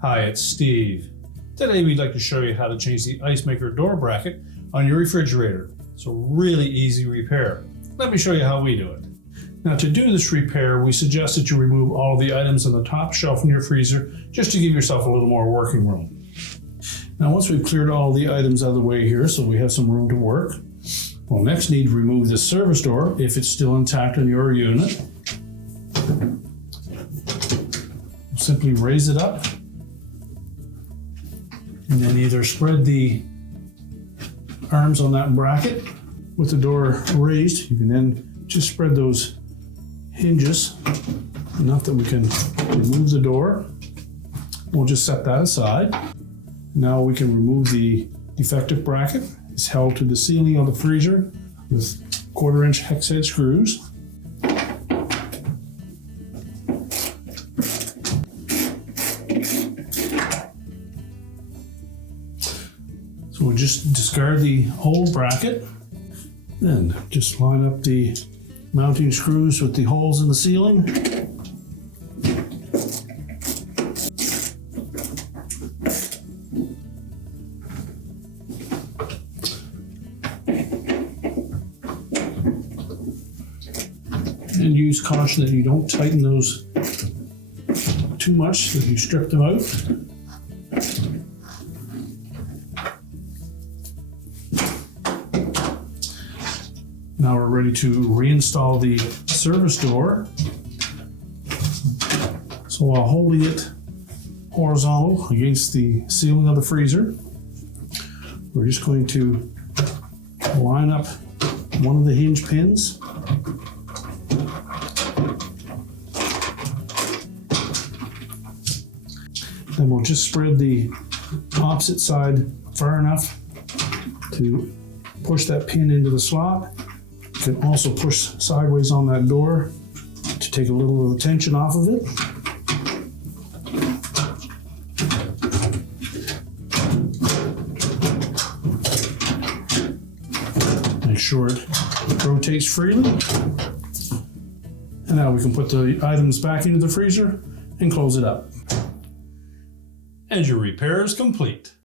Hi, it's Steve. Today we'd like to show you how to change the ice maker door bracket on your refrigerator. It's a really easy repair. Let me show you how we do it. Now, to do this repair, we suggest that you remove all of the items on the top shelf in your freezer just to give yourself a little more working room. Now, once we've cleared all the items out of the way here so we have some room to work, we'll next need to remove this service door if it's still intact on your unit. Simply raise it up and then either spread the arms on that bracket with the door raised. You can then just spread those hinges enough that we can remove the door. We'll just set that aside. Now we can remove the defective bracket. It's held to the ceiling of the freezer with 1/4-inch hex head screws. So we'll just discard the old bracket, then just line up the mounting screws with the holes in the ceiling. And use caution that you don't tighten those too much, that you strip them out. Now we're ready to reinstall the service door. So while holding it horizontal against the ceiling of the freezer, we're just going to line up one of the hinge pins. Then we'll just spread the opposite side far enough to push that pin into the slot. You can also push sideways on that door to take a little of the tension off of it. Make sure it rotates freely. And now we can put the items back into the freezer and close it up. And your repair is complete.